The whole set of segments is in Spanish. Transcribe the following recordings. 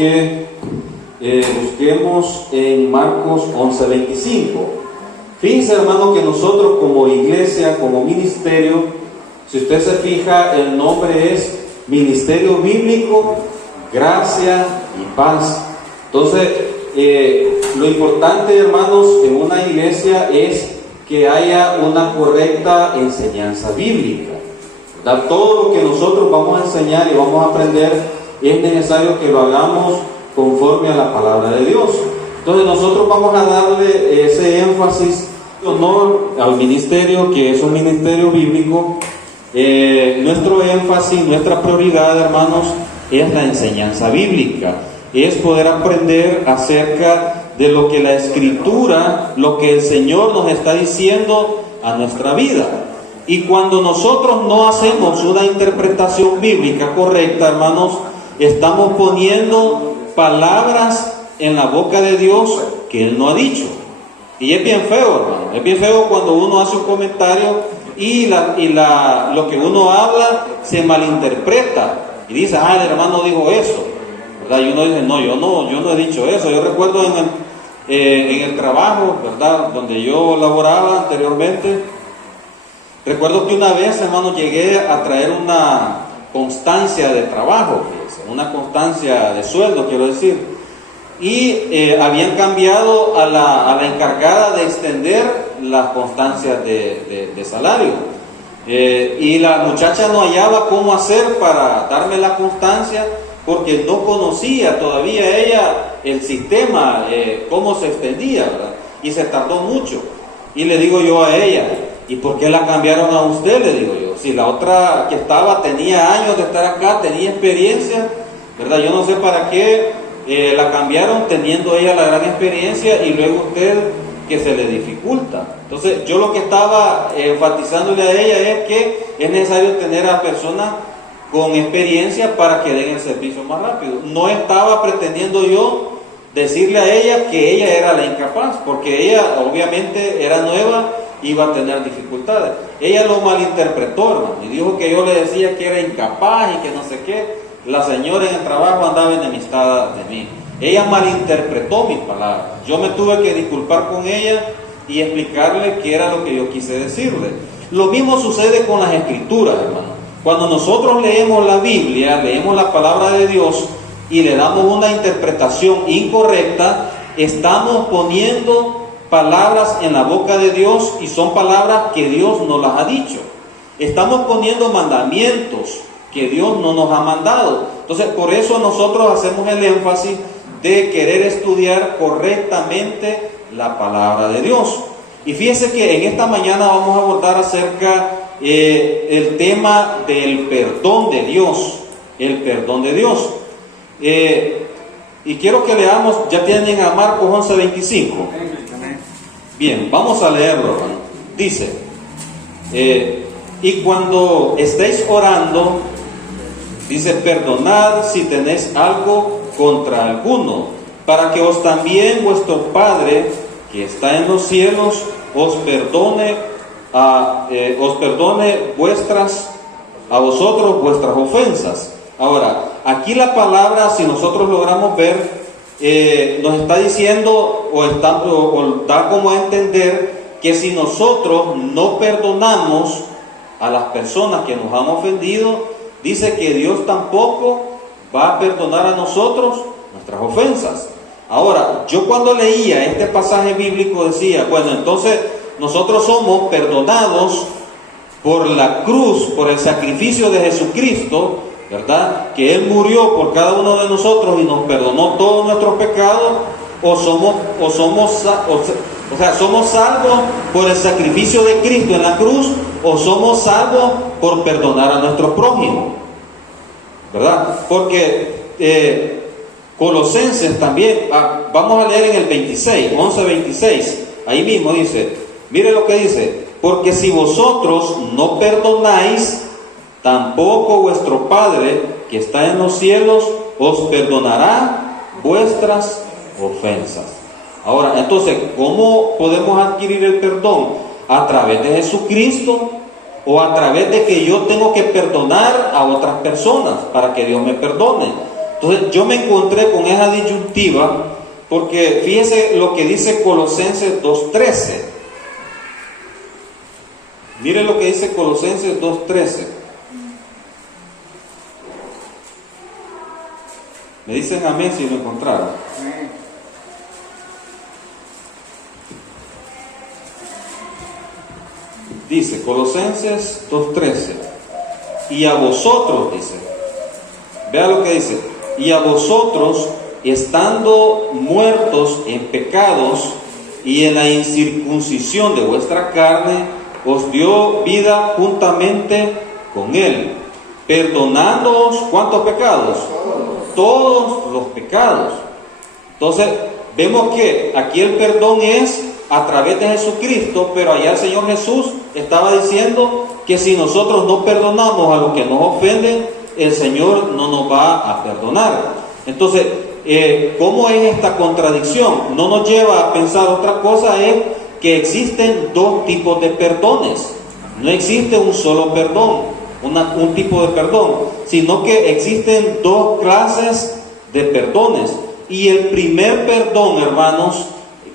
que busquemos en Marcos 11:25. Fíjense, hermano, que nosotros como iglesia, como ministerio, si usted se fija, el nombre es Ministerio Bíblico, Gracia y Paz. Entonces, lo importante, hermanos, en una iglesia es que haya una correcta enseñanza bíblica. Todo lo que nosotros vamos a enseñar y vamos a aprender es necesario que lo hagamos conforme a la palabra de Dios. Entonces nosotros vamos a darle ese énfasis, honor al ministerio, que es un ministerio bíblico. Nuestro énfasis, nuestra prioridad, hermanos, es la enseñanza bíblica, es poder aprender acerca de lo que la Escritura, lo que el Señor nos está diciendo a nuestra vida. Y cuando nosotros no hacemos una interpretación bíblica correcta, hermanos, estamos poniendo palabras en la boca de Dios que Él no ha dicho. Y es bien feo, hermano, es bien feo cuando uno hace un comentario y lo que uno habla se malinterpreta y dice, el hermano dijo eso, ¿verdad? Y uno dice, yo no he dicho eso. Yo recuerdo en el trabajo, ¿verdad?, donde yo laboraba anteriormente, recuerdo que una vez, hermano, llegué a traer una constancia de trabajo, una constancia de sueldo, quiero decir, y habían cambiado a la encargada de extender las constancias de salario, y la muchacha no hallaba cómo hacer para darme la constancia, porque no conocía todavía ella el sistema, cómo se extendía, ¿verdad? Y se tardó mucho. Y le digo yo a ella, ¿y por qué la cambiaron a usted? Le digo yo, si la otra que estaba tenía años de estar acá, tenía experiencia, ¿verdad? Yo no sé para qué la cambiaron teniendo ella la gran experiencia y luego usted que se le dificulta. Entonces yo lo que estaba enfatizándole a ella es que es necesario tener a personas con experiencia para que den el servicio más rápido. No estaba pretendiendo yo decirle a ella que ella era la incapaz, porque ella obviamente era nueva, iba a tener dificultades. Ella lo malinterpretó, hermano, y dijo que yo le decía que era incapaz y que no sé qué. La señora en el trabajo andaba enemistada de mí. Ella malinterpretó mis palabras. Yo me tuve que disculpar con ella y explicarle qué era lo que yo quise decirle. Lo mismo sucede con las Escrituras, hermano. Cuando nosotros leemos la Biblia, leemos la palabra de Dios y le damos una interpretación incorrecta, estamos poniendo palabras en la boca de Dios y son palabras que Dios no las ha dicho. Estamos poniendo mandamientos que Dios no nos ha mandado. Entonces, por eso nosotros hacemos el énfasis de querer estudiar correctamente la palabra de Dios. Y fíjense que en esta mañana vamos a abordar acerca el tema del perdón de Dios, el perdón de Dios. Y quiero que leamos, ya tienen a Marcos 11:25. Bien, vamos a leerlo, hermano. Dice, y cuando estéis orando, dice, perdonad si tenéis algo contra alguno, para que os también vuestro Padre que está en los cielos os perdone a vosotros vuestras ofensas. Ahora, aquí la palabra, si nosotros logramos ver, nos está diciendo o da como a entender que si nosotros no perdonamos a las personas que nos han ofendido, dice que Dios tampoco va a perdonar a nosotros nuestras ofensas. Ahora, yo cuando leía este pasaje bíblico decía, bueno, entonces nosotros somos perdonados por la cruz, por el sacrificio de Jesucristo, ¿verdad? Que Él murió por cada uno de nosotros y nos perdonó todos nuestros pecados, o somos salvos por el sacrificio de Cristo en la cruz, o somos salvos por perdonar a nuestro prójimo, ¿verdad? Porque Colosenses también, vamos a leer en el 11:26, ahí mismo dice, mire lo que dice, porque si vosotros no perdonáis, tampoco vuestro Padre que está en los cielos os perdonará vuestras ofensas. Ahora, entonces, ¿cómo podemos adquirir el perdón? ¿A través de Jesucristo o a través de que yo tengo que perdonar a otras personas para que Dios me perdone? Entonces yo me encontré con esa disyuntiva, porque fíjese lo que dice Colosenses 2:13. Mire lo que dice Colosenses 2:13. Me dicen amén si lo encontraron. Dice Colosenses 2:13. Y a vosotros, dice. Vea lo que dice. Y a vosotros, estando muertos en pecados y en la incircuncisión de vuestra carne, os dio vida juntamente con Él, perdonándoos, ¿cuántos pecados? Todos los pecados. Entonces, vemos que aquí el perdón es a través de Jesucristo, pero allá el Señor Jesús estaba diciendo que si nosotros no perdonamos a los que nos ofenden, el Señor no nos va a perdonar. Entonces, ¿cómo es esta contradicción? No nos lleva a pensar otra cosa, es que existen dos tipos de perdones. No existe un solo perdón, un tipo de perdón, sino que existen dos clases de perdones. Y el primer perdón, hermanos,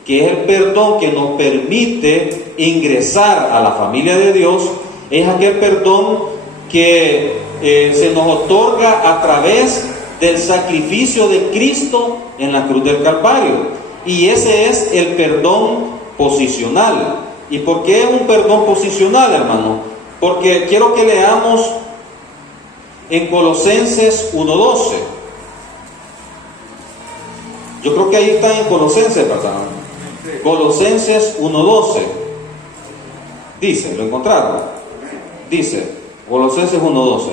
que es el perdón que nos permite ingresar a la familia de Dios, es aquel perdón que se nos otorga a través del sacrificio de Cristo en la cruz del Calvario. Y ese es el perdón posicional. ¿Y por qué es un perdón posicional, hermano? Porque quiero que leamos en Colosenses 1:12. Yo creo que ahí está en Colosenses, ¿verdad? Colosenses 1:12. Dice, ¿lo encontraron? Dice, Colosenses 1:12.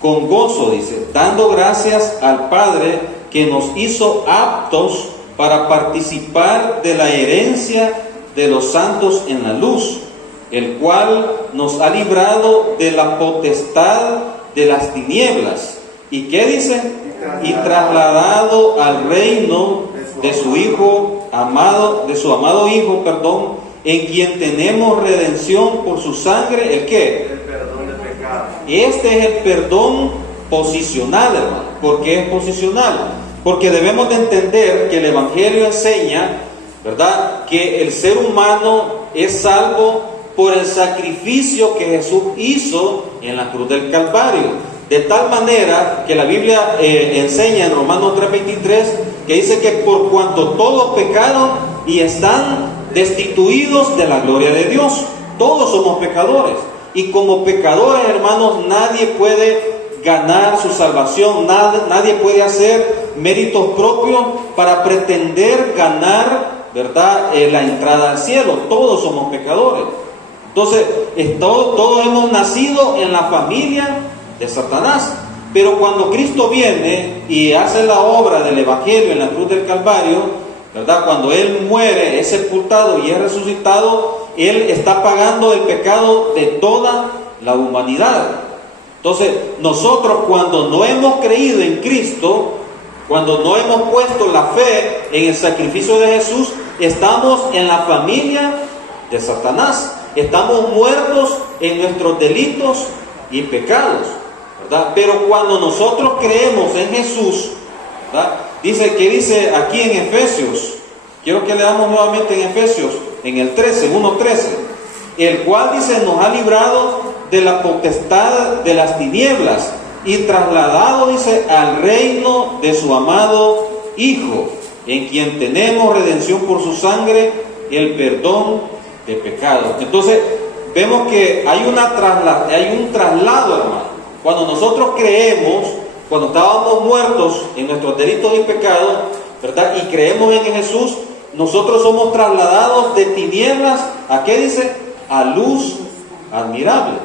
Con gozo, dice, dando gracias al Padre que nos hizo aptos para participar de la herencia de los santos en la luz, el cual nos ha librado de la potestad de las tinieblas. ¿Y qué dice? Y trasladado al reino de su Hijo amado, de su amado Hijo, en quien tenemos redención por su sangre. ¿El qué? El perdón de pecado. Este es el perdón posicional, hermano. ¿Por qué es posicional? Porque debemos de entender que el Evangelio enseña, ¿verdad?, que el ser humano es salvo por el sacrificio que Jesús hizo en la cruz del Calvario. De tal manera que la Biblia enseña en Romanos 3:23, que dice que por cuanto todos pecaron y están destituidos de la gloria de Dios, todos somos pecadores. Y como pecadores, hermanos, nadie puede ganar su salvación, nadie puede hacer méritos propios para pretender ganar, ¿verdad?, la entrada al cielo. Todos somos pecadores. Entonces, todos hemos nacido en la familia de Satanás. Pero cuando Cristo viene y hace la obra del Evangelio en la cruz del Calvario, ¿verdad?, cuando Él muere, es sepultado y es resucitado, Él está pagando el pecado de toda la humanidad. Entonces, nosotros cuando no hemos creído en Cristo, cuando no hemos puesto la fe en el sacrificio de Jesús, estamos en la familia de Satanás. Estamos muertos en nuestros delitos y pecados, ¿verdad? Pero cuando nosotros creemos en Jesús, ¿verdad?, dice aquí en Efesios, quiero que leamos nuevamente en Efesios, en el 1:13, el cual dice, nos ha librado de la potestad de las tinieblas y trasladado, dice, al reino de su amado Hijo, en quien tenemos redención por su sangre, el perdón de pecados. Entonces, vemos que hay un traslado, hermano. Cuando nosotros creemos, cuando estábamos muertos en nuestros delitos y pecados, ¿verdad?, y creemos en Jesús, nosotros somos trasladados de tinieblas, ¿a qué dice? A luz admirable.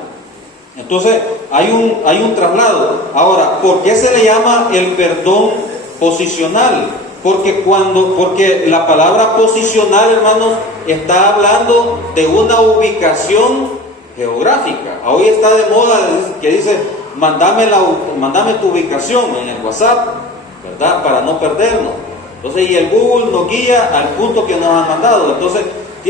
Entonces, hay un traslado. Ahora, ¿por qué se le llama el perdón posicional? Porque la palabra posicional, hermanos, está hablando de una ubicación geográfica. Hoy está de moda que dice, mándame tu ubicación en el WhatsApp, ¿verdad?, para no perdernos. Entonces, y el Google nos guía al punto que nos han mandado. Entonces,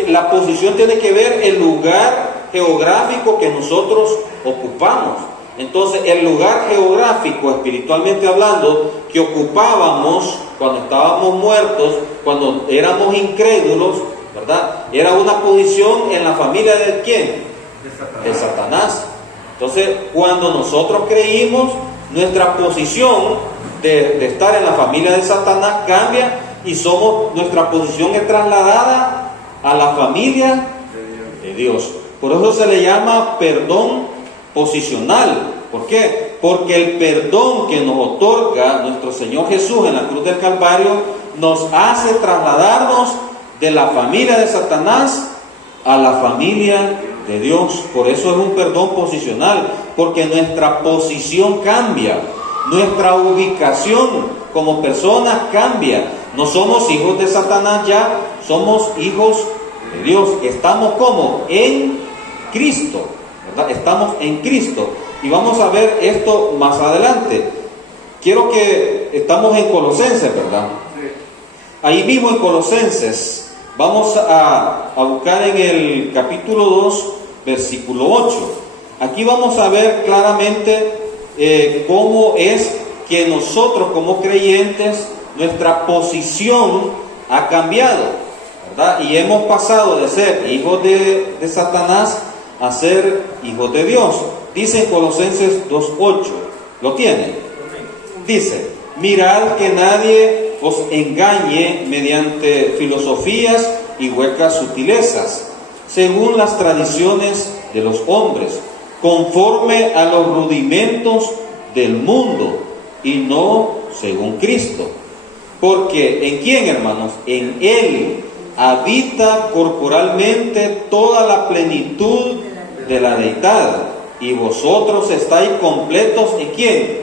la posición tiene que ver el lugar geográfico que nosotros ocupamos. Entonces, el lugar geográfico, espiritualmente hablando, que ocupábamos cuando estábamos muertos, cuando éramos incrédulos, ¿verdad? Era una posición en la familia de ¿quién? De Satanás. Entonces, cuando nosotros creímos, nuestra posición de estar en la familia de Satanás cambia y nuestra posición es trasladada a la familia de Dios. Por eso se le llama perdón posicional. ¿Por qué? Porque el perdón que nos otorga nuestro Señor Jesús en la cruz del Calvario nos hace trasladarnos de la familia de Satanás a la familia de Dios. Por eso es un perdón posicional, porque nuestra posición cambia, nuestra ubicación como personas cambia. No somos hijos de Satanás ya, somos hijos de Dios. Estamos como en Cristo, ¿verdad? Estamos en Cristo. Y vamos a ver esto más adelante. Estamos en Colosenses, ¿verdad? Ahí mismo en Colosenses, vamos a buscar en el capítulo 2, versículo 8. Aquí vamos a ver claramente cómo es que nosotros como creyentes, nuestra posición ha cambiado, ¿verdad? Y hemos pasado de ser hijos de Satanás a ser hijos de Dios. Dice en Colosenses 2:8, ¿lo tiene? Dice: mirad que nadie os engañe mediante filosofías y huecas sutilezas, según las tradiciones de los hombres, conforme a los rudimentos del mundo, y no según Cristo. Porque ¿en quién, hermanos? En Él habita corporalmente toda la plenitud de la deidad, y vosotros estáis completos ¿en quién?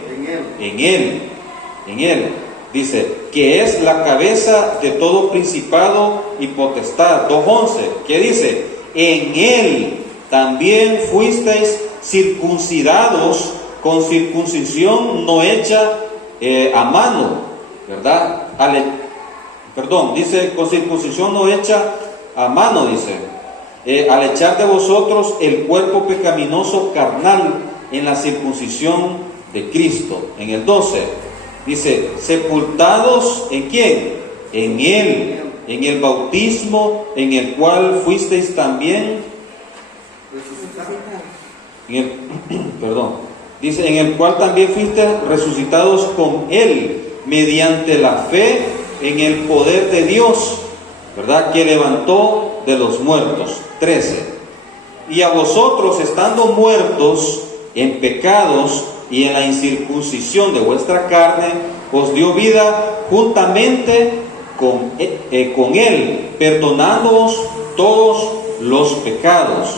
En Él. Dice, que es la cabeza de todo principado y potestad. 2:11, ¿qué dice? En Él también fuisteis circuncidados con circuncisión no hecha a mano, ¿verdad? Dice, con circuncisión no hecha a mano, dice. Al echar de vosotros el cuerpo pecaminoso carnal en la circuncisión de Cristo. En el 12 dice, sepultados ¿en quién? En Él, en el bautismo en el cual fuisteis también dice, en el cual también fuisteis resucitados con Él mediante la fe en el poder de Dios, ¿verdad? Que levantó de los muertos. 13. Y a vosotros, estando muertos en pecados y en la incircuncisión de vuestra carne, os dio vida juntamente con Él, perdonándoos todos los pecados,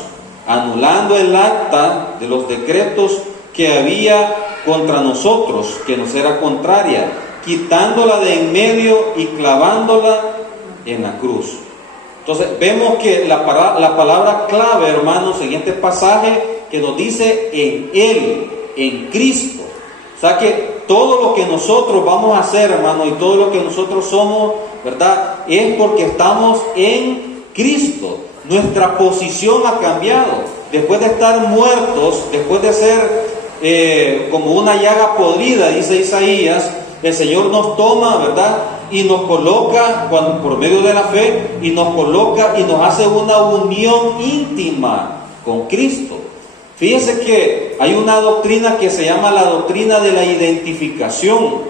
anulando el acta de los decretos que había contra nosotros, que nos era contraria, quitándola de en medio y clavándola en la cruz. Entonces vemos que la palabra clave, hermanos, en este pasaje que nos dice en Él, en Cristo. O sea que todo lo que nosotros vamos a hacer, hermanos, y todo lo que nosotros somos, ¿verdad? Es porque estamos en Cristo. Nuestra posición ha cambiado. Después de estar muertos, después de ser como una llaga podrida, dice Isaías, el Señor nos toma, ¿verdad? Y nos coloca, por medio de la fe, y nos coloca y nos hace una unión íntima con Cristo. Fíjense que hay una doctrina que se llama la doctrina de la identificación.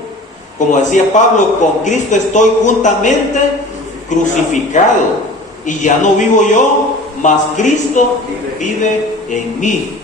Como decía Pablo, con Cristo estoy juntamente crucificado, y ya no vivo yo, mas Cristo vive en mí,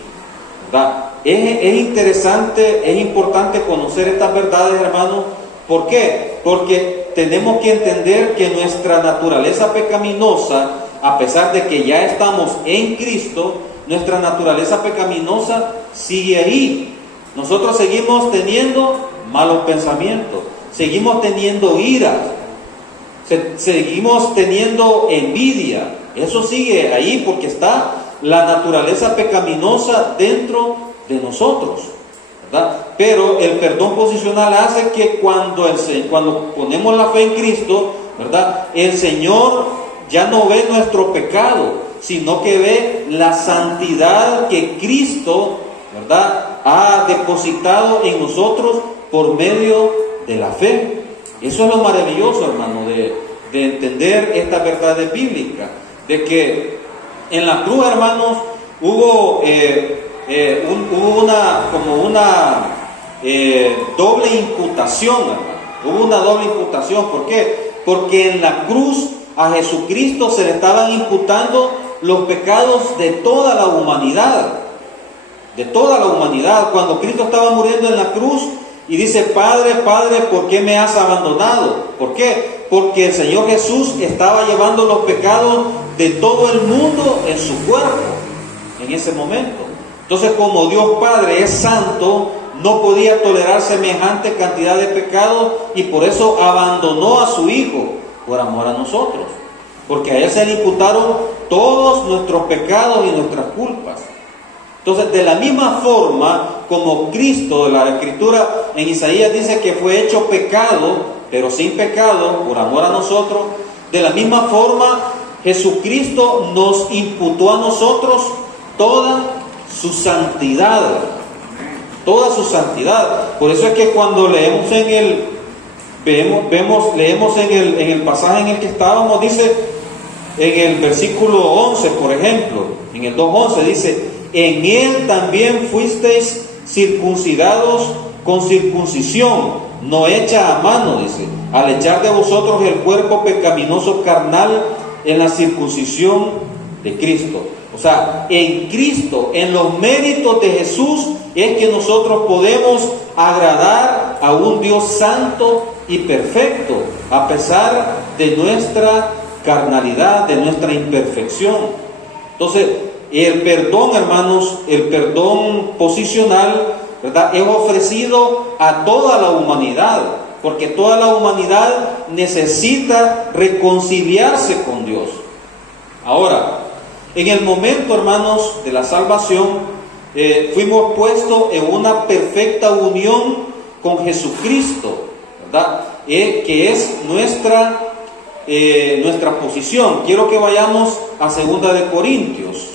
¿verdad? Es interesante, es importante conocer estas verdades, hermanos. ¿Por qué? Porque tenemos que entender que nuestra naturaleza pecaminosa, a pesar de que ya estamos en Cristo, nuestra naturaleza pecaminosa sigue ahí. Nosotros seguimos teniendo malos pensamientos, seguimos teniendo ira, seguimos teniendo envidia. Eso sigue ahí porque está la naturaleza pecaminosa dentro de nosotros, ¿verdad? Pero el perdón posicional hace que cuando ponemos la fe en Cristo, ¿verdad? El Señor ya no ve nuestro pecado, sino que ve la santidad que Cristo, ¿verdad?, ha depositado en nosotros por medio de la fe. Eso es lo maravilloso, hermano, de entender estas verdades bíblicas, de que en la cruz, hermanos, hubo una doble imputación, hermano. Hubo una doble imputación. ¿Por qué? Porque en la cruz a Jesucristo se le estaban imputando los pecados de toda la humanidad. De toda la humanidad. Cuando Cristo estaba muriendo en la cruz y dice: Padre, Padre, ¿por qué me has abandonado? ¿Por qué? Porque el Señor Jesús estaba llevando los pecados de todo el mundo en su cuerpo en ese momento. Entonces, como Dios Padre es santo, no podía tolerar semejante cantidad de pecados, y por eso abandonó a su Hijo por amor a nosotros, porque a Él se le imputaron todos nuestros pecados y nuestras culpas. Entonces, de la misma forma como Cristo, la Escritura en Isaías dice que fue hecho pecado, pero sin pecado, por amor a nosotros, de la misma forma Jesucristo nos imputó a nosotros toda su santidad. Toda su santidad. Por eso es que cuando leemos leemos en el pasaje en el que estábamos, dice en el versículo 11, por ejemplo, en el 2:11 dice: en Él también fuisteis circuncidados con circuncisión no hecha a mano, dice, al echar de vosotros el cuerpo pecaminoso carnal en la circuncisión de Cristo. O sea, en Cristo, en los méritos de Jesús, es que nosotros podemos agradar a un Dios santo y perfecto, a pesar de nuestra carnalidad, de nuestra imperfección. Entonces, el perdón, hermanos, el perdón posicional, ¿verdad?, es ofrecido a toda la humanidad, porque toda la humanidad necesita reconciliarse con Dios. Ahora, en el momento, hermanos, de la salvación, fuimos puestos en una perfecta unión con Jesucristo, ¿verdad?, que es nuestra posición. Quiero que vayamos a 2 de Corintios.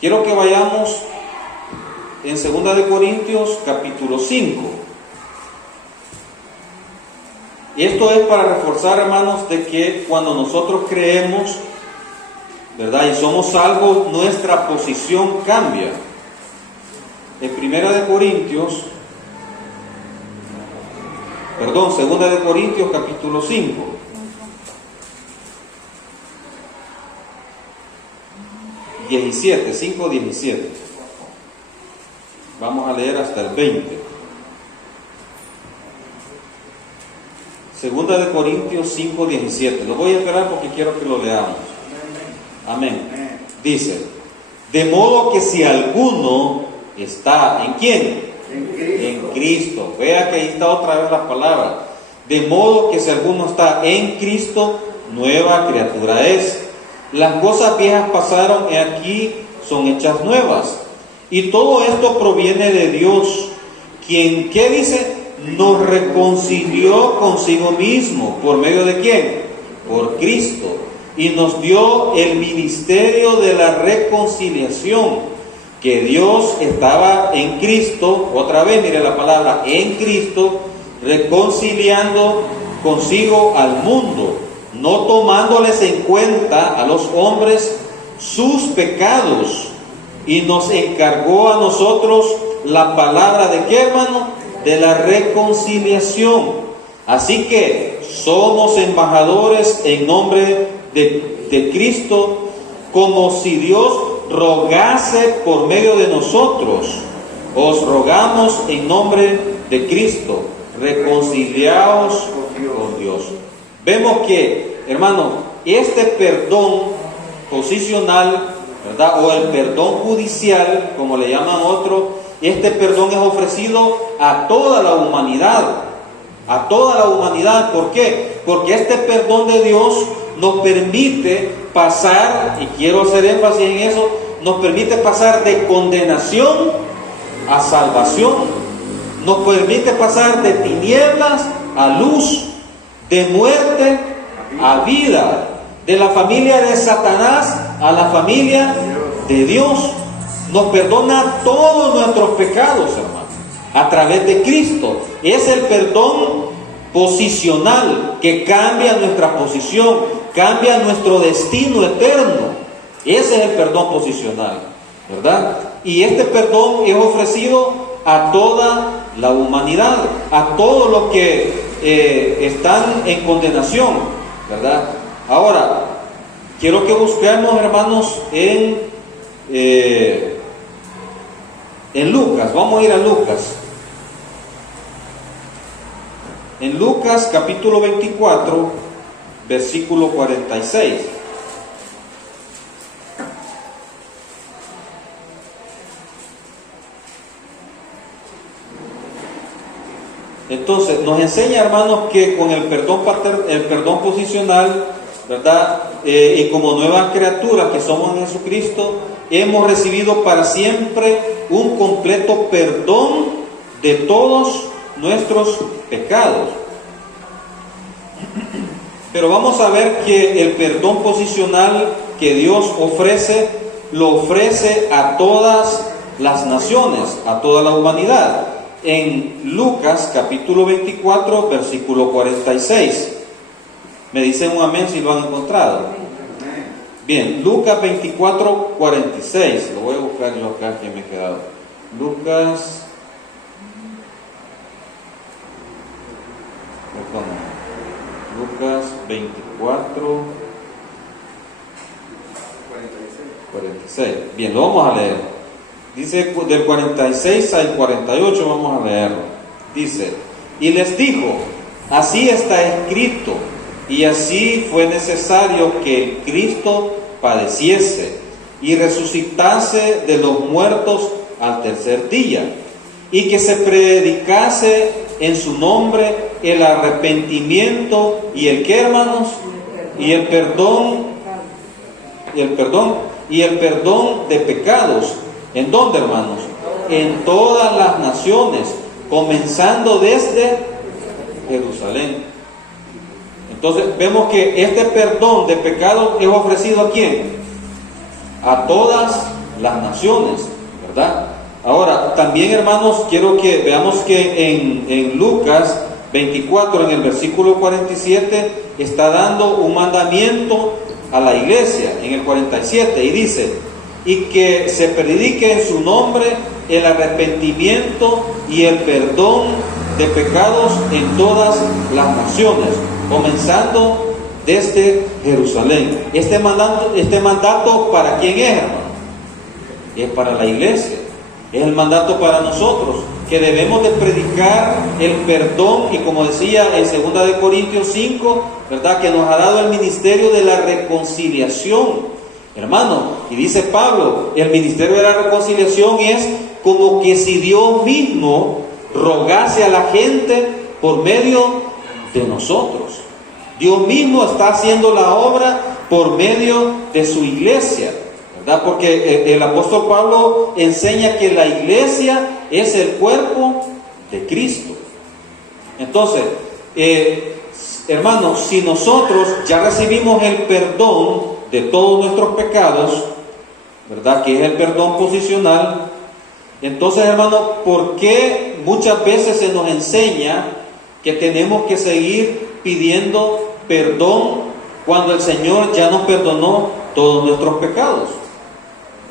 Quiero que vayamos en 2 de Corintios capítulo 5. Y esto es para reforzar, hermanos, de que cuando nosotros creemos, ¿verdad?, y somos salvos, nuestra posición cambia. En 2 de Corintios capítulo 5. (17) Vamos a leer hasta el 20. 2 de Corintios 5:17. Lo voy a esperar porque quiero que lo leamos. Amén. Dice: de modo que si alguno está ¿en quién? En Cristo. Vea que ahí está otra vez la palabra. De modo que si alguno está en Cristo, nueva criatura es. Las cosas viejas pasaron y aquí son hechas nuevas. Y todo esto proviene de Dios, quien, ¿qué dice?, nos reconcilió consigo mismo. ¿Por medio de quién? Por Cristo. Y nos dio el ministerio de la reconciliación, que Dios estaba en Cristo, otra vez mire la palabra, en Cristo, reconciliando consigo al mundo, no tomándoles en cuenta a los hombres sus pecados, y nos encargó a nosotros la palabra de ¿qué, hermano? De la reconciliación. Así que somos embajadores en nombre de Cristo, como si Dios rogase por medio de nosotros. Os rogamos en nombre de Cristo, reconciliaos con Dios. Vemos que, hermano, este perdón posicional, ¿verdad?, o el perdón judicial, como le llaman otros, este perdón es ofrecido a toda la humanidad. A toda la humanidad. ¿Por qué? Porque este perdón de Dios nos permite pasar, y quiero hacer énfasis en eso, nos permite pasar de condenación a salvación. Nos permite pasar de tinieblas a luz, de muerte a vida, de la familia de Satanás a la familia de Dios. nos perdona todos nuestros pecados, hermanos, a través de Cristo. Es el perdón posicional que cambia nuestra posición, cambia nuestro destino eterno. Ese es el perdón posicional, ¿verdad? Y este perdón es ofrecido a toda la humanidad, a todos los que están en condenación, ¿verdad? Ahora, quiero que busquemos, hermanos, en Lucas. Vamos a ir a Lucas. En Lucas capítulo 24, versículo 46. Entonces, nos enseña, hermanos, que con el perdón posicional, ¿verdad? Y como nuevas criaturas que somos en Jesucristo, hemos recibido para siempre un completo perdón de todos nuestros pecados. Pero vamos a ver que el perdón posicional que Dios ofrece, lo ofrece a todas las naciones, a toda la humanidad. En Lucas capítulo 24, versículo 46. Me dicen un amén si lo han encontrado. Bien, Lucas 24, 46. Lo voy a buscar yo acá que me he quedado. Lucas 24, 46. Bien, lo vamos a leer. Dice del 46 al 48, vamos a leerlo. Dice, y les dijo, así está escrito, y así fue necesario que el Cristo padeciese y resucitase de los muertos al tercer día, y que se predicase en su nombre el arrepentimiento y el ¿qué, hermanos? Y el perdón de pecados. ¿En dónde, hermanos? En todas las naciones, comenzando desde Jerusalén. Entonces vemos que este perdón de pecados es ofrecido ¿a quién? A todas las naciones, ¿verdad? Ahora, también, hermanos, quiero que veamos que en Lucas 24, en el versículo 47, está dando un mandamiento a la iglesia, en el 47, y dice, y que se predique en su nombre el arrepentimiento y el perdón de pecados en todas las naciones, comenzando desde Jerusalén. Este mandato ¿para quién es, hermano? Es para la iglesia. Es el mandato para nosotros, que debemos de predicar el perdón, y como decía en 2 de Corintios 5, ¿verdad? Que nos ha dado el ministerio de la reconciliación. Hermano, y dice Pablo, el ministerio de la reconciliación es como que si Dios mismo rogase a la gente por medio de nosotros. Dios mismo está haciendo la obra por medio de su iglesia, ¿verdad? Porque el apóstol Pablo enseña que la iglesia es el cuerpo de Cristo. Entonces, hermanos, si nosotros ya recibimos el perdón de todos nuestros pecados, ¿verdad? Que es el perdón posicional. Entonces, hermano, ¿por qué muchas veces se nos enseña que tenemos que seguir pidiendo perdón cuando el Señor ya nos perdonó todos nuestros pecados?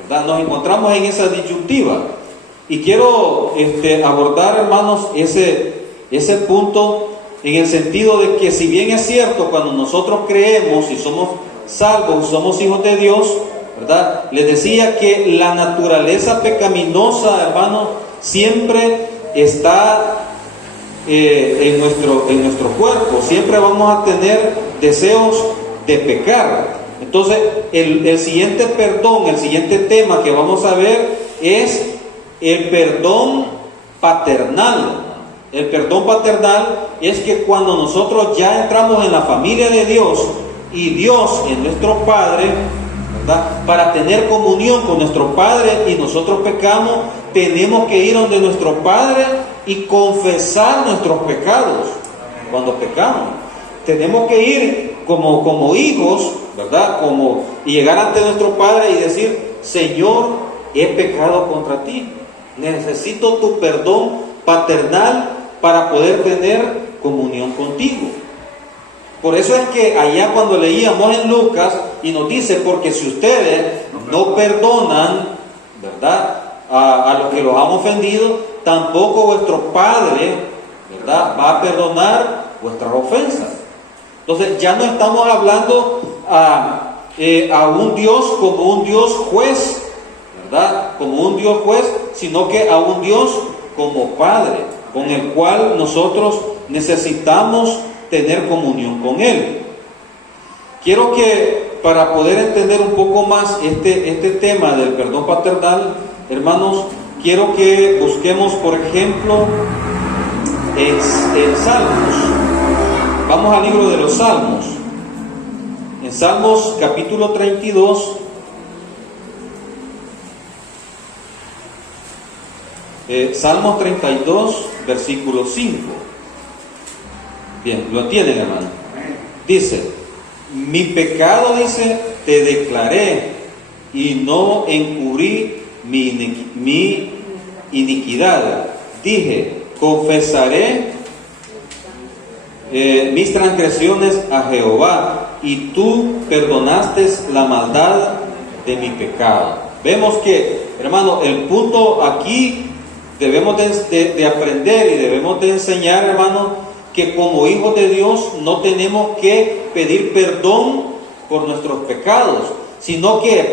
¿Verdad? Nos encontramos en esa disyuntiva. Y quiero abordar, hermanos, ese punto en el sentido de que, si bien es cierto, cuando nosotros creemos y somos salvos, somos hijos de Dios, ¿verdad? Les decía que la naturaleza pecaminosa, hermano, siempre está en nuestro cuerpo. Siempre vamos a tener deseos de pecar. Entonces, el siguiente perdón, el siguiente tema que vamos a ver es el perdón paternal. El perdón paternal es que cuando nosotros ya entramos en la familia de Dios, y Dios es nuestro Padre, ¿verdad? Para tener comunión con nuestro Padre, y nosotros pecamos, tenemos que ir donde nuestro Padre y confesar nuestros pecados. Cuando pecamos, tenemos que ir como hijos, ¿verdad? Y llegar ante nuestro Padre y decir: Señor, he pecado contra ti. Necesito tu perdón paternal para poder tener comunión contigo. Por eso es que allá cuando leíamos en Lucas y nos dice, porque si ustedes no perdonan, ¿verdad?, a los que los han ofendido, tampoco vuestro Padre, ¿verdad?, va a perdonar vuestras ofensas. Entonces ya no estamos hablando a un Dios como un Dios juez, ¿verdad?, como un Dios juez, sino que a un Dios como Padre, con el cual nosotros necesitamos tener comunión con Él. Quiero que, para poder entender un poco más este tema del perdón paternal, hermanos, quiero que busquemos, por ejemplo, en Salmos. Vamos al libro de los Salmos. En Salmos capítulo 32. Salmos 32, versículo 5. Bien, lo tienen, hermano. Dice: mi pecado, dice, te declaré y no encubrí mi iniquidad. Dije, confesaré mis transgresiones a Jehová, y tú perdonaste la maldad de mi pecado. Vemos que, hermano, el punto aquí debemos de aprender y debemos de enseñar, hermano, que como hijos de Dios no tenemos que pedir perdón por nuestros pecados, sino que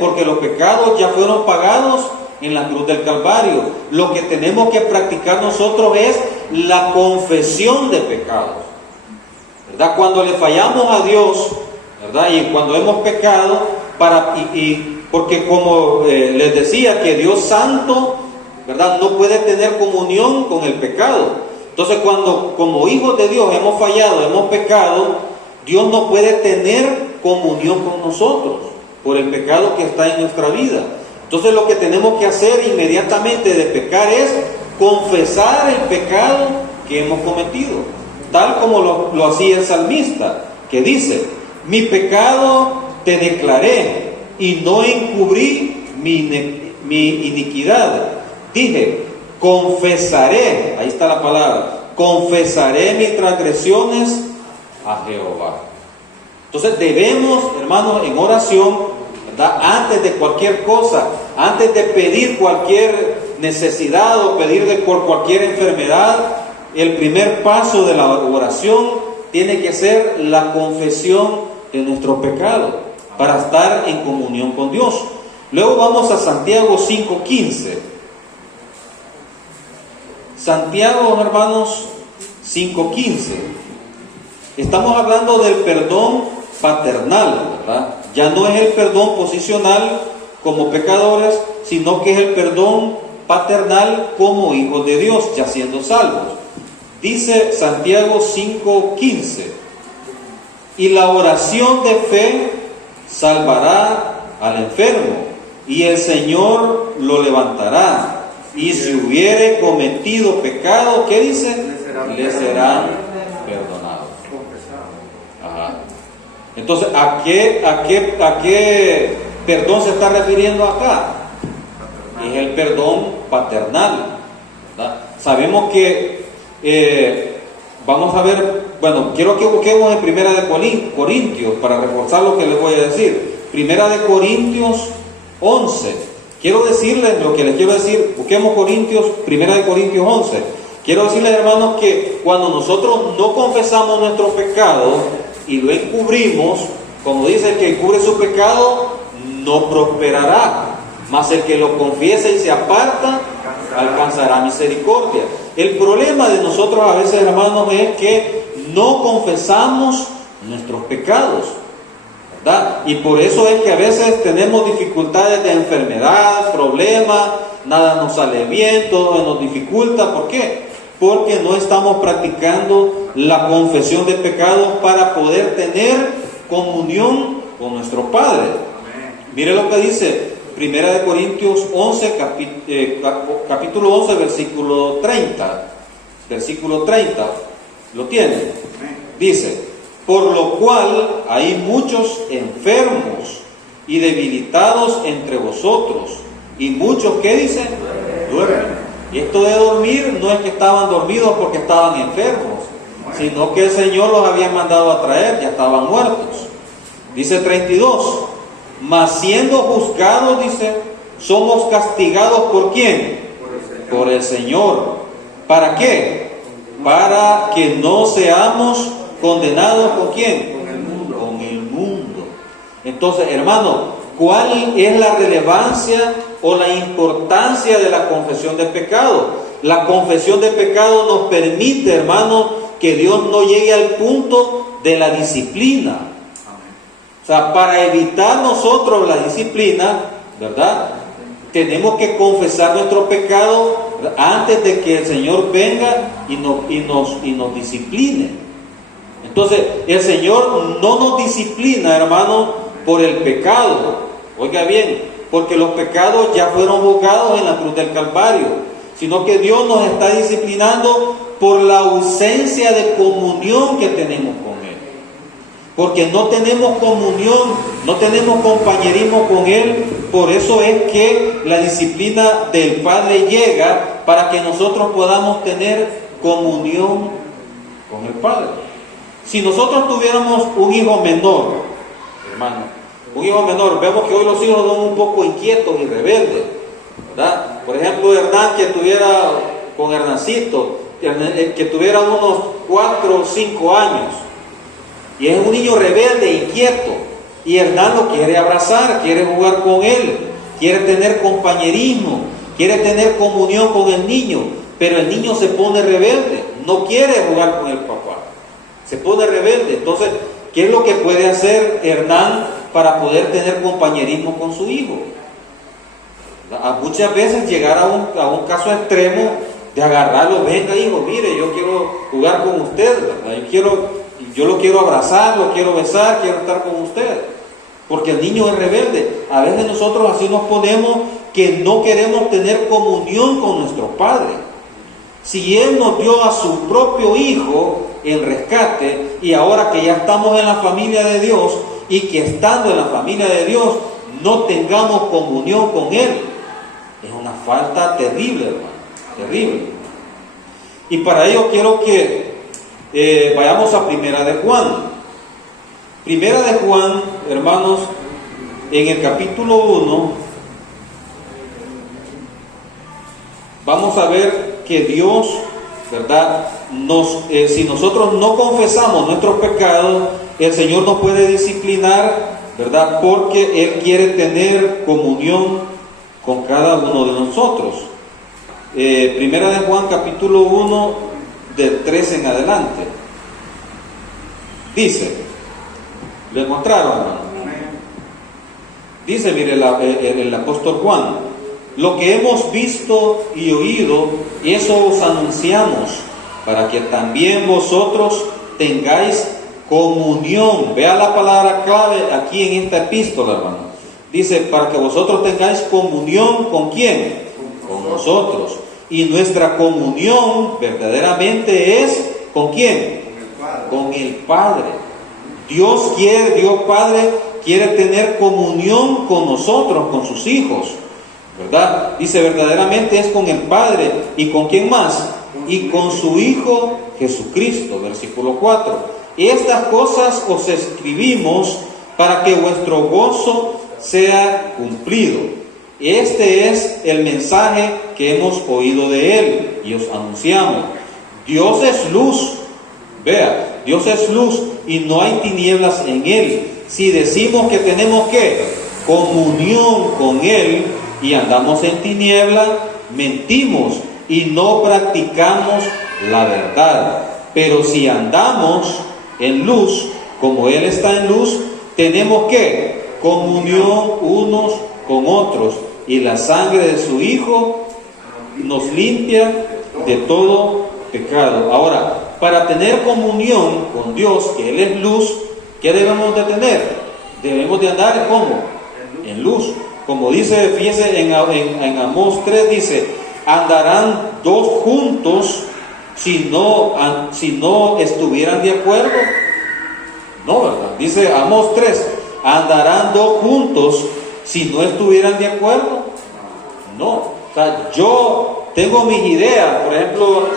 porque los pecados ya fueron pagados en la cruz del Calvario. Lo que tenemos que practicar nosotros es la confesión de pecados, ¿verdad? Cuando le fallamos a Dios, ¿verdad?, y cuando hemos pecado, porque como les decía, que Dios Santo, ¿verdad?, no puede tener comunión con el pecado. Entonces, cuando como hijos de Dios hemos fallado, hemos pecado, Dios no puede tener comunión con nosotros por el pecado que está en nuestra vida. Entonces, lo que tenemos que hacer inmediatamente de pecar es confesar el pecado que hemos cometido, tal como lo hacía el salmista, que dice: mi pecado te declaré y no encubrí mi iniquidad. Dije, confesaré, ahí está la palabra, confesaré mis transgresiones a Jehová. Entonces debemos, hermanos, en oración, ¿verdad?, antes de cualquier cosa, antes de pedir cualquier necesidad o pedir por cualquier enfermedad, el primer paso de la oración tiene que ser la confesión de nuestro pecado para estar en comunión con Dios. Luego vamos a Santiago 5:15. Santiago, hermanos, 5:15. Estamos hablando del perdón paternal, ¿verdad? Ya no es el perdón posicional como pecadores, sino que es el perdón paternal como hijos de Dios, ya siendo salvos. Dice Santiago 5:15: y la oración de fe salvará al enfermo, y el Señor lo levantará. Y si hubiere cometido pecado, ¿qué dice? Le serán perdonados. Ajá. Entonces, ¿a qué perdón se está refiriendo acá? Es el perdón paternal, ¿verdad? Sabemos que, vamos a ver, bueno, quiero que busquemos en Primera de Corintios, para reforzar lo que les voy a decir. Primera de Corintios 11. Quiero decirles lo que les quiero decir. Busquemos Primera de Corintios 11. Quiero decirles, hermanos, que cuando nosotros no confesamos nuestro pecado y lo encubrimos, como dice, el que encubre su pecado no prosperará, mas el que lo confiese y se aparta alcanzará misericordia. El problema de nosotros a veces, hermanos, es que no confesamos nuestros pecados, ¿verdad? Y por eso es que a veces tenemos dificultades de enfermedad, problemas, nada nos sale bien, todo nos dificulta. ¿Por qué? Porque no estamos practicando la confesión de pecados para poder tener comunión con nuestro Padre. Mire lo que dice Primera de Corintios 11, capítulo 11, versículo 30. Versículo 30. ¿Lo tiene? Dice: por lo cual hay muchos enfermos y debilitados entre vosotros, y muchos, ¿qué dice? Duermen. Y esto de dormir no es que estaban dormidos porque estaban enfermos, sino que el Señor los había mandado a traer, ya estaban muertos. Dice 32, mas siendo juzgados, dice, somos castigados ¿por quién? Por el Señor. ¿Para qué? Para que no seamos condenados ¿con quién? Con el mundo. Entonces, hermano, ¿cuál es la relevancia o la importancia de la confesión de pecado? La confesión de pecado nos permite, hermano, que Dios no llegue al punto de la disciplina. O sea, para evitar nosotros la disciplina, ¿verdad? Tenemos que confesar nuestro pecado antes de que el Señor venga y nos discipline. Entonces, el Señor no nos disciplina, hermano, por el pecado. Oiga bien, porque los pecados ya fueron juzgados en la cruz del Calvario, sino que Dios nos está disciplinando por la ausencia de comunión que tenemos con Él. Porque no tenemos comunión, no tenemos compañerismo con Él. Por eso es que la disciplina del Padre llega para que nosotros podamos tener comunión con el Padre. Si nosotros tuviéramos un hijo menor, hermano, un hijo menor, vemos que hoy los hijos son un poco inquietos y rebeldes, ¿verdad? Por ejemplo, Hernán, que tuviera con Hernancito, que tuviera unos 4 o 5 años, y es un niño rebelde, inquieto, y Hernán lo quiere abrazar, quiere jugar con él, quiere tener compañerismo, quiere tener comunión con el niño, pero el niño se pone rebelde, no quiere jugar con el papá, se pone rebelde. Entonces, ¿qué es lo que puede hacer Hernán para poder tener compañerismo con su hijo? Muchas veces llegar a un caso extremo de agarrarlo, venga hijo, mire, yo quiero jugar con usted, ¿verdad? Yo lo quiero abrazar, lo quiero besar, quiero estar con usted, porque el niño es rebelde. A veces nosotros así nos ponemos que no queremos tener comunión con nuestro Padre. Si Él nos dio a su propio Hijo en rescate, y ahora que ya estamos en la familia de Dios, y que estando en la familia de Dios no tengamos comunión con Él, es una falta terrible, hermano, terrible. Y para ello quiero que vayamos a Primera de Juan. Primera de Juan, hermanos, en el capítulo 1, vamos a ver que Dios, ¿verdad? Si nosotros no confesamos nuestros pecados, el Señor nos puede disciplinar, ¿verdad? Porque Él quiere tener comunión con cada uno de nosotros. Primera de Juan, capítulo 1, del 3 en adelante. Dice, ¿lo encontraron, hermano? Dice, mire, el apóstol Juan: lo que hemos visto y oído, eso os anunciamos, para que también vosotros tengáis comunión. Vea la palabra clave aquí en esta epístola, hermano. Dice, para que vosotros tengáis comunión, ¿con quién? Con nosotros. Y nuestra comunión verdaderamente es ¿con quién? Con el Padre. Dios Padre quiere tener comunión con nosotros, con sus hijos, ¿verdad? Dice, verdaderamente es con el Padre. ¿Y con quién más? Y con su Hijo Jesucristo. Versículo 4. Estas cosas os escribimos para que vuestro gozo sea cumplido. Este es el mensaje que hemos oído de Él y os anunciamos. Dios es luz. Vea, Dios es luz y no hay tinieblas en Él. Si decimos que tenemos ¿qué? Comunión con Él y andamos en tiniebla, mentimos y no practicamos la verdad. Pero si andamos en luz, como Él está en luz, tenemos ¿qué? Comunión unos con otros, y la sangre de su Hijo nos limpia de todo pecado. Ahora, para tener comunión con Dios, que Él es luz, ¿qué debemos de tener? Debemos de andar ¿cómo? En luz. Como dice, fíjense en Amós 3, dice, andarán dos juntos si no estuvieran de acuerdo. No, ¿verdad? Dice Amós 3, andarán dos juntos si no estuvieran de acuerdo. No, o sea, yo tengo mis ideas, por ejemplo,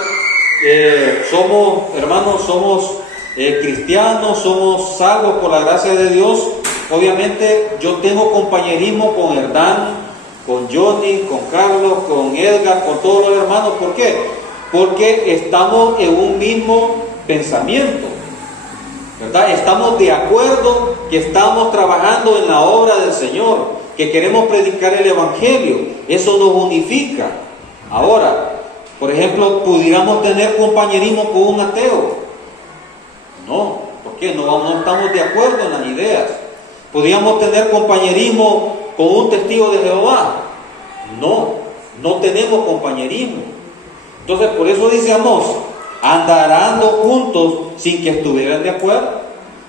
somos hermanos, somos cristianos, somos salvos por la gracia de Dios. Obviamente yo tengo compañerismo con Hernán, con Johnny, con Carlos, con Edgar, con todos los hermanos. ¿Por qué? Porque estamos en un mismo pensamiento, ¿verdad? Estamos de acuerdo que estamos trabajando en la obra del Señor, que queremos predicar el Evangelio. Eso nos unifica. Ahora, por ejemplo, ¿pudiéramos tener compañerismo con un ateo? No, ¿por qué? No estamos de acuerdo en las ideas. ¿Podríamos tener compañerismo con un testigo de Jehová? No tenemos compañerismo. Entonces, por eso dice Amós, andarán juntos sin que estuvieran de acuerdo.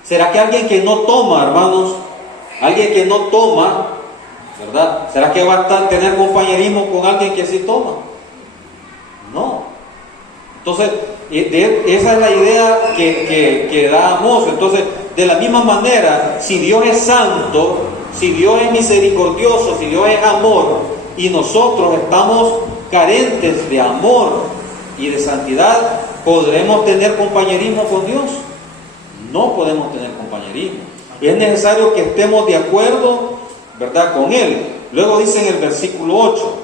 ¿Será que alguien que no toma, hermanos, alguien que no toma, ¿verdad? ¿Será que va a tener compañerismo con alguien que sí toma? No. Entonces, esa es la idea que da Amós. Entonces, de la misma manera, si Dios es santo, si Dios es misericordioso, si Dios es amor, y nosotros estamos carentes de amor y de santidad, ¿podremos tener compañerismo con Dios? No podemos tener compañerismo. Es necesario que estemos de acuerdo, ¿verdad?, con Él. Luego dice en el versículo 8,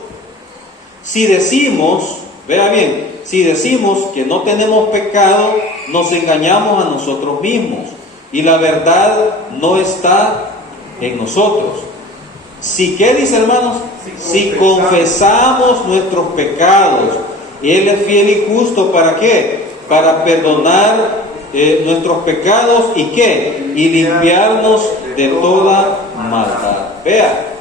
si decimos, vea bien, si decimos que no tenemos pecado, nos engañamos a nosotros mismos y la verdad no está en nosotros. Si, ¿qué dice, hermanos? Si confesamos nuestros pecados, Él es fiel y justo, ¿para qué? Para perdonar nuestros pecados y ¿qué? Y limpiarnos de toda maldad. Vea,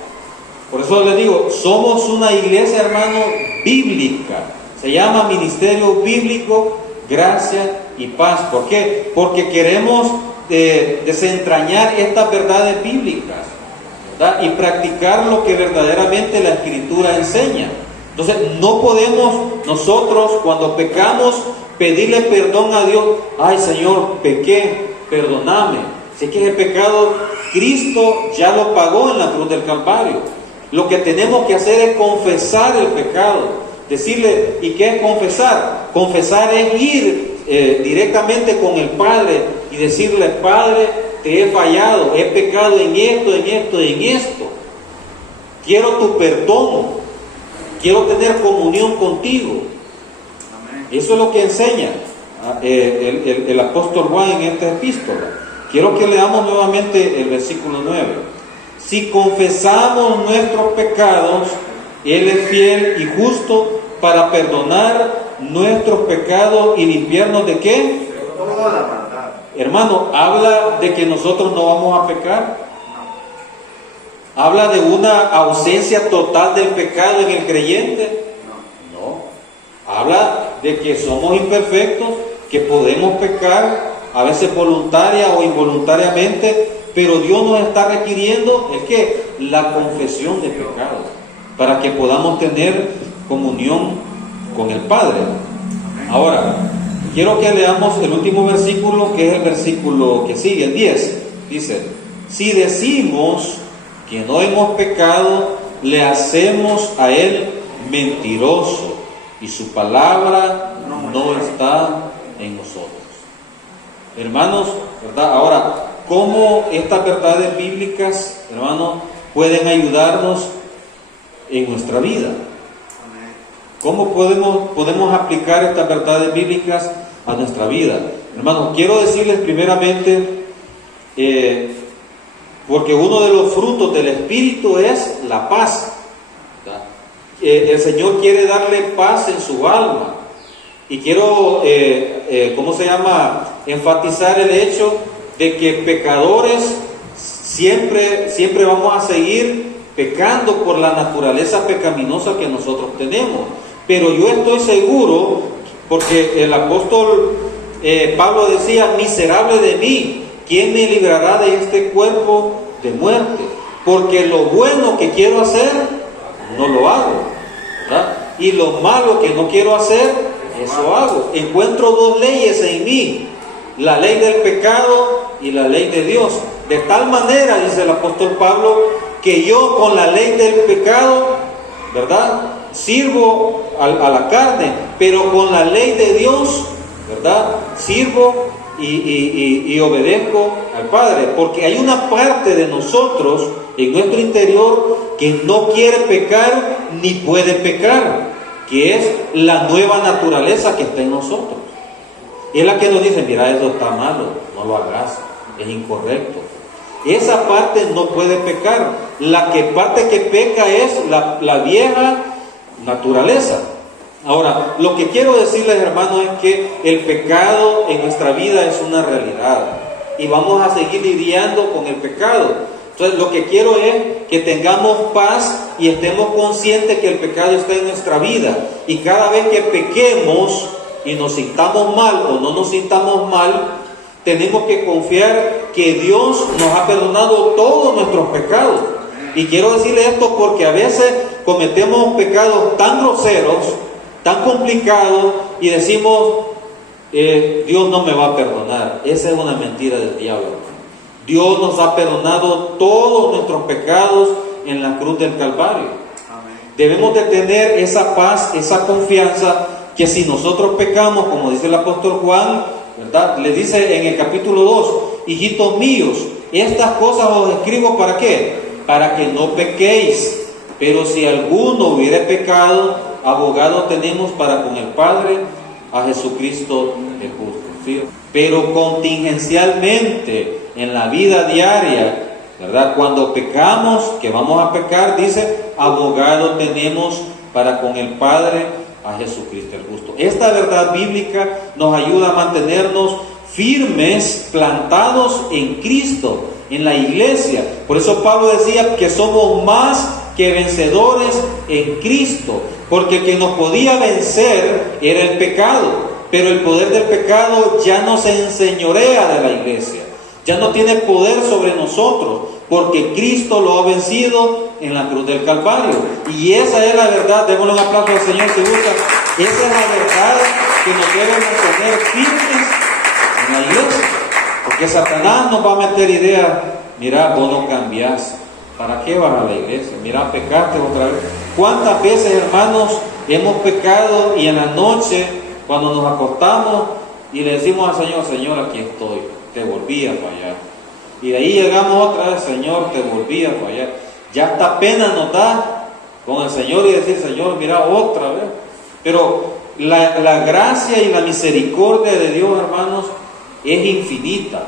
por eso les digo, somos una iglesia, hermano, bíblica. Se llama Ministerio Bíblico, Gracia y Paz. ¿Por qué? Porque queremos desentrañar estas verdades bíblicas, ¿verdad? Y practicar lo que verdaderamente la Escritura enseña. Entonces, no podemos nosotros, cuando pecamos, pedirle perdón a Dios. Ay, Señor, pequé, perdóname. Si es que ese pecado, Cristo ya lo pagó en la cruz del Calvario. Lo que tenemos que hacer es confesar el pecado. Decirle, ¿y qué es confesar? Confesar es ir directamente con el Padre y decirle, Padre, te he fallado, he pecado en esto, en esto, en esto. Quiero tu perdón, quiero tener comunión contigo. Eso es lo que enseña el apóstol Juan en esta epístola. Quiero que leamos nuevamente el versículo 9. Si confesamos nuestros pecados, Él es fiel y justo para perdonar nuestros pecados y limpiarnos de ¿qué? De toda la maldad. Hermano, ¿habla de que nosotros no vamos a pecar? ¿Habla de una ausencia total del pecado en el creyente? No. Habla de que somos imperfectos, que podemos pecar, a veces voluntaria o involuntariamente, pero Dios nos está requiriendo ¿el qué? La confesión de pecados, para que podamos tener comunión con el Padre. Ahora, quiero que leamos el último versículo, que es el versículo que sigue, el 10. Dice, si decimos que no hemos pecado, le hacemos a Él mentiroso, y su palabra no está en nosotros. Hermanos, ¿verdad? Ahora, ¿cómo estas verdades bíblicas, hermanos, pueden ayudarnos en nuestra vida? ¿Cómo podemos aplicar estas verdades bíblicas a nuestra vida? Hermanos, quiero decirles primeramente, porque uno de los frutos del Espíritu es la paz. El Señor quiere darle paz en su alma. Y quiero, enfatizar el hecho de que pecadores siempre vamos a seguir pecando por la naturaleza pecaminosa que nosotros tenemos. Pero yo estoy seguro, porque el apóstol Pablo decía, miserable de mí, ¿quién me librará de este cuerpo de muerte? Porque lo bueno que quiero hacer, no lo hago, ¿verdad? Y lo malo que no quiero hacer, eso hago. Encuentro dos leyes en mí, la ley del pecado y la ley de Dios. De tal manera, dice el apóstol Pablo, que yo con la ley del pecado ¿verdad? Sirvo a la carne, pero con la ley de Dios, ¿verdad? Sirvo y obedezco al Padre, porque hay una parte de nosotros en nuestro interior que no quiere pecar ni puede pecar, que es la nueva naturaleza que está en nosotros. Y es la que nos dice, mira, eso está malo, no lo hagas, es incorrecto. Esa parte no puede pecar. La parte que peca es la vieja naturaleza. Ahora, lo que quiero decirles, hermanos, es que el pecado en nuestra vida es una realidad y vamos a seguir lidiando con el pecado. Entonces, lo que quiero es que tengamos paz y estemos conscientes que el pecado está en nuestra vida, y cada vez que pequemos y nos sintamos mal o no nos sintamos mal, tenemos que confiar que Dios nos ha perdonado todos nuestros pecados. Y quiero decirle esto porque a veces cometemos pecados tan groseros, tan complicados, y decimos, Dios no me va a perdonar. Esa es una mentira del diablo. Dios nos ha perdonado todos nuestros pecados en la cruz del Calvario. Amén. Debemos de tener esa paz, esa confianza, que si nosotros pecamos, como dice el apóstol Juan, ¿verdad? Le dice en el capítulo 2, hijitos míos, estas cosas os escribo ¿para qué? Para que no pequéis. Pero si alguno hubiere pecado, abogado tenemos para con el Padre, a Jesucristo el justo. ¿Sí? Pero contingencialmente, en la vida diaria, ¿verdad? Cuando pecamos, que vamos a pecar, dice, abogado tenemos para con el Padre, a Jesucristo el justo. Esta verdad bíblica nos ayuda a mantenernos firmes, plantados en Cristo, en la iglesia. Por eso Pablo decía que somos más que vencedores en Cristo, porque el que nos podía vencer era el pecado, pero el poder del pecado ya no se enseñorea de la iglesia, ya no tiene poder sobre nosotros, porque Cristo lo ha vencido en la cruz del Calvario. Y esa es la verdad. Démosle un aplauso al Señor si gusta. Esa es la verdad que nos debe mantener firmes en la iglesia, porque Satanás nos va a meter ideas. Mira, vos no cambiás, ¿para qué vas a la iglesia? Mira, pecaste otra vez. ¿Cuántas veces, hermanos, hemos pecado y en la noche, cuando nos acostamos y le decimos al Señor, Señor, aquí estoy, te volví a fallar? Y de ahí llegamos otra vez, Señor, te volví a fallar. Ya hasta pena nos da con el Señor y decir, Señor, mira, otra vez. Pero la gracia y la misericordia de Dios, hermanos, es infinita,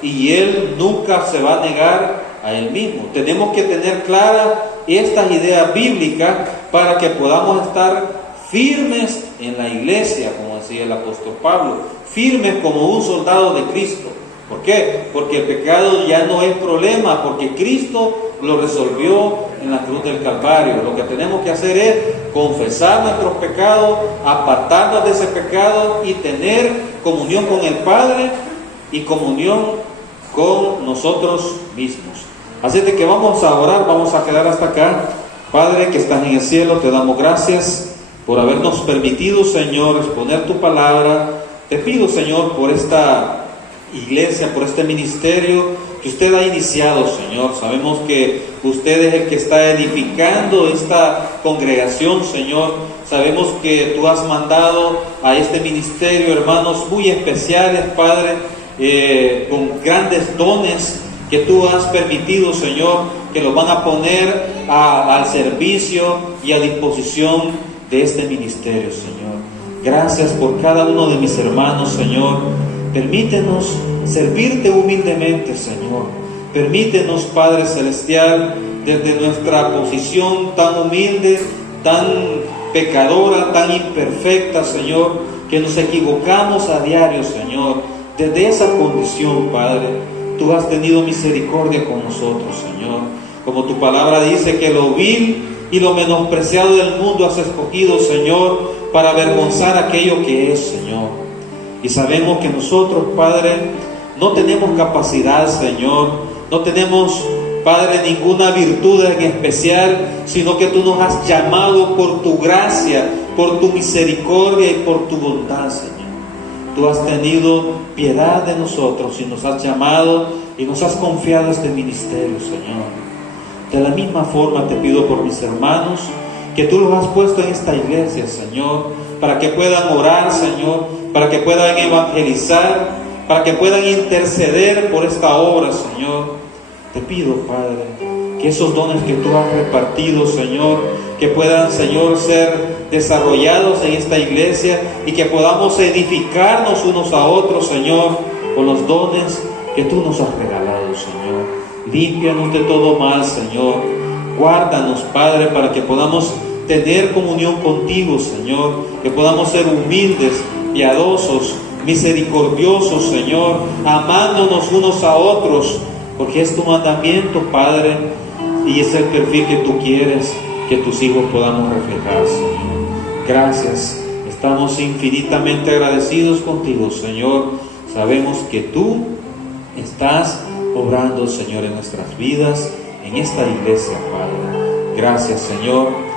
y Él nunca se va a negar a Él mismo. Tenemos que tener claras estas ideas bíblicas para que podamos estar firmes en la iglesia, como decía el apóstol Pablo, firmes como un soldado de Cristo. ¿Por qué? Porque el pecado ya no es problema, porque Cristo lo resolvió en la cruz del Calvario. Lo que tenemos que hacer es confesar nuestros pecados, apartarnos de ese pecado y tener comunión con el Padre y comunión con nosotros mismos. Así de que vamos a orar, vamos a quedar hasta acá. Padre que estás en el cielo, te damos gracias por habernos permitido, Señor, exponer tu palabra. Te pido, Señor, por esta iglesia, por este ministerio que usted ha iniciado, Señor. Sabemos que usted es el que está edificando esta congregación, Señor. Sabemos que tú has mandado a este ministerio hermanos muy especiales, Padre, con grandes dones que tú has permitido, Señor, que los van a poner al servicio y a disposición de este ministerio, Señor. Gracias por cada uno de mis hermanos, Señor. Permítenos servirte humildemente, Señor. Permítenos, Padre Celestial, desde nuestra posición tan humilde, tan pecadora, tan imperfecta, Señor, que nos equivocamos a diario, Señor. Desde esa condición, Padre, tú has tenido misericordia con nosotros, Señor. Como tu palabra dice que lo vil y lo menospreciado del mundo has escogido, Señor, para avergonzar aquello que es, Señor. Y sabemos que nosotros, Padre, no tenemos capacidad, Señor, no tenemos, Padre, ninguna virtud en especial, sino que tú nos has llamado por tu gracia, por tu misericordia y por tu bondad, Señor. Tú has tenido piedad de nosotros y nos has llamado y nos has confiado este ministerio, Señor. De la misma forma te pido por mis hermanos, que tú los has puesto en esta iglesia, Señor, para que puedan orar, Señor, para que puedan evangelizar, para que puedan interceder por esta obra, Señor. Te pido, Padre, que esos dones que tú has repartido, Señor, que puedan, Señor, ser desarrollados en esta iglesia y que podamos edificarnos unos a otros, Señor, con los dones que tú nos has regalado, Señor. Límpianos de todo mal, Señor. Guárdanos, Padre, para que podamos tener comunión contigo, Señor, que podamos ser humildes, piadosos, misericordiosos, Señor, amándonos unos a otros, porque es tu mandamiento, Padre, y es el perfil que tú quieres que tus hijos podamos reflejar, Señor. Gracias, estamos infinitamente agradecidos contigo, Señor. Sabemos que tú estás obrando, Señor, en nuestras vidas, en esta iglesia, Padre. Gracias, Señor.